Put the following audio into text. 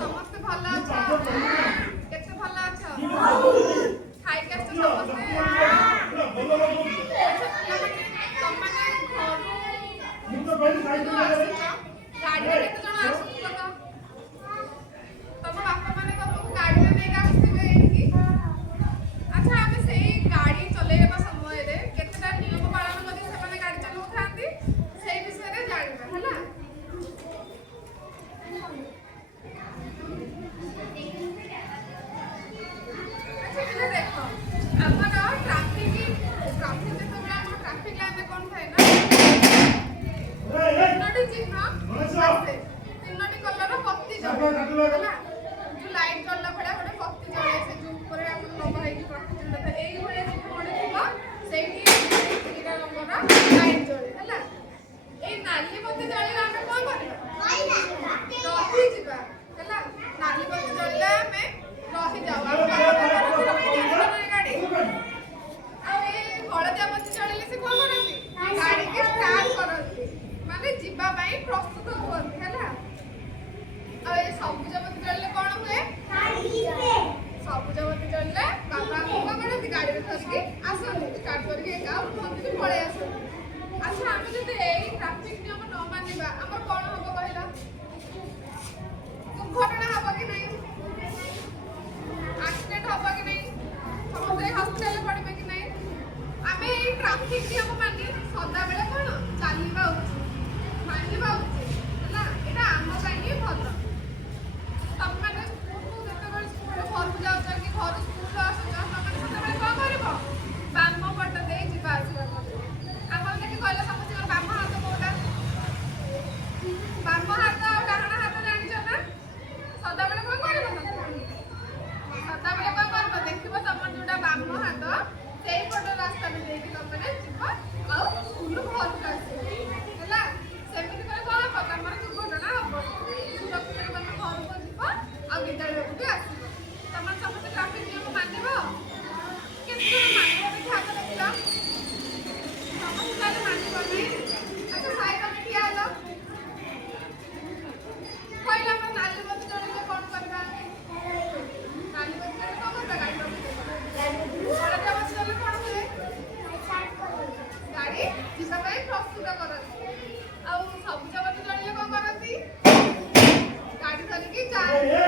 ସମସ୍ତେ ଭଲ ଅଛ? କେତେ ଭଲ ଅଛ? ଖାଇକି ଆସିଛ ସମସ୍ତେ? ତମମାନେ ଘରୁ ଗାଡ଼ିରେ କେତେ ଜଣ ଆସୁଥିଲ ତ? ତମ ବାପା ମାନେ ତମକୁ ଗାଡ଼ିରେ ନେଇକି ଆସିଥିବେ ଏଇଠି। ଆଚ୍ଛା, ଆମେ ସେଇ ଗାଡ଼ି ଚଲେଇବା ସମୟରେ କେତେଟା ନିୟମ ପାଳନ କରି ସେମାନେ ଗାଡ଼ି ଚଲାଉଥାନ୍ତି ସେଇ ବିଷୟରେ ଜାଣିବା ହେଲା। ଆଚ୍ଛା, ଟିକେ ଦେଖ ଆମର ଟ୍ରାଫିକ ଯେତେବେଳେ ଆମର ଟ୍ରାଫିକ ଲାଇନରେ କ'ଣ ଥାଏ ନା ତିନୋଟି ଚିହ୍ନ ଆସେ, ତିନୋଟି କଲର ବତି ଜଳେ ହେଲା। ଯୋଉ ଲାଇଟ୍ ଜଳିଲା ଭଳିଆ ଗୋଟେ ବତି ଜଳେ, ସେ ଯୋଉ ଉପରେ ଆମର ଲଗା ହେଇକି ଟ୍ରାଫିକ ଚିହ୍ନ ଥାଏ, ଏଇଭଳିଆ ଚିହ୍ନ ଗୋଟେ ଥିବ, ସେଇଠି ତିନିଟା ରଙ୍ଗର ଲାଇଟ୍ ଜଳେ ହେଲା। ଏଇ ନାଲି ବତି ଜଳିଲେ ଆମେ କ'ଣ କରିବା? ରହିଯିବା ହେଲା। ନାଲି ବତି ଜଳିଲେ ଆମେ ରହିଯାଉ, ଆମ ଗାଡ଼ି। ଆଉ ଏଇ ହଳଦିଆ ବତି ଜଳିଲେ ସେ କ'ଣ କରନ୍ତି? ଗାଡ଼ିକି ଷ୍ଟାର୍ଟ କରନ୍ତି, ମାନେ ଯିବା ପାଇଁ ପ୍ରସ୍ତୁତ ହୁଅନ୍ତି ହେଲା। ଆଉ ଏଇ ସବୁଜ ବତି ଜଳିଲେ କ'ଣ ହୁଏ? ସବୁଜ ବତି ଜଳିଲେ ବାବା କ'ଣ କରନ୍ତି? ଗାଡ଼ିରେ ଧରିକି ଆସନ୍ତି, ଷ୍ଟାର୍ଟ କରିକି ଏକା ଉଠନ୍ତି, ପଳେଇ ଆସନ୍ତି। ଆଚ୍ଛା, ଆମେ ଯଦି ଏଇ ଟ୍ରାଫିକ ନିୟମ ନ ମାନିବା ଆମର କ'ଣ ହବ କହିଲ? ଦୁର୍ଘଟଣା ହବ କି ନାହିଁ? ଆକ୍ସିଡେଣ୍ଟ ହବ କି ନାହିଁ? ସମସ୍ତେ ହସ୍ପିଟାଲରେ ପଡ଼ିବେ କି ନାହିଁ? ଆମେ ଏଇ ଟ୍ରାଫିକ ନିୟମ ମାନି ସଦାବେଳେ କ'ଣ ଚାଲିବା ଉଚିତ, ମାନିବା ଉଚିତ ହେଲା। ଏଇଟା ଆମ ପାଇଁ ହିଁ ଭଲ। ତମେମାନେ ସ୍କୁଲକୁ ଯେତେବେଳେ ସ୍କୁଲରୁ ଘରକୁ ଯାଉଛ କି ଘରୁ ସ୍କୁଲରୁ ଆସୁଛ, ତମେ ସେତେବେଳେ କ'ଣ କରିବ? ବାମ ପଟ ଦେଇ ଯିବା ଆସିବା କରିବ। ଆମର ଦେଖି କହିଲେ ସମସ୍ତଙ୍କର ବାମ ହାତ କୋଉଟା? ବାମ ହାତ ଆଉ ଡାହାଣ ହାତ ଜାଣିଛ ନା? ସଦାବେଳେ କ'ଣ କରିବ? ସଦାବେଳେ କ'ଣ କରିବ? ଦେଖିବ ତମର ଯୋଉଟା ବାମ ହାତ ସେଇପଟ ରାସ୍ତାରେ ଦେଇକି ତମେ ଯିବ ଆଉ ସ୍କୁଲରୁ ଘରକୁ ଆସିବ ହେଲା। ସେମିତି କଲେ କ'ଣ ହବ? ତମର ଦୁର୍ଘଟଣା ହବ, ସୁରକ୍ଷିତରେ ତମେ ଘରକୁ ଯିବ ଆଉ ବିଦ୍ୟାଳୟକୁ ବି ଆସିବ। ତମର ସମସ୍ତେ ଟ୍ରାଫିକ ନିୟମ ମାନିବ? କେତେ ଜଣ ମାନିବ ଦେଖି ହାତ ଦେଖିଲ? ସମସ୍ତେ ତାହେଲେ ମାନିବ ନାହିଁ। ଆଚ୍ଛା, ସାଇ ତମେ ଠିଆ ହେଲ, କହିଲା ଆମର ନାଲି ବତି ଜଳିଲେ କ'ଣ କରିବା? ନାଲି ବତି ଜଳିଲେ କ'ଣ କରିବା? ଗାଡ଼ି ରଖିଦେବା। ହଳଦିଆ ବତି ଜଳିଲେ କ'ଣ ହୁଏ? ଗାଡ଼ି ଯିବା ପାଇଁ ପ୍ରସ୍ତୁତ କରନ୍ତି। ଆଉ ସବୁଜ ବତି ଜଳିଲେ କ'ଣ କରନ୍ତି? ଗାଡ଼ି ଧରିକି ଯାଆନ୍ତି।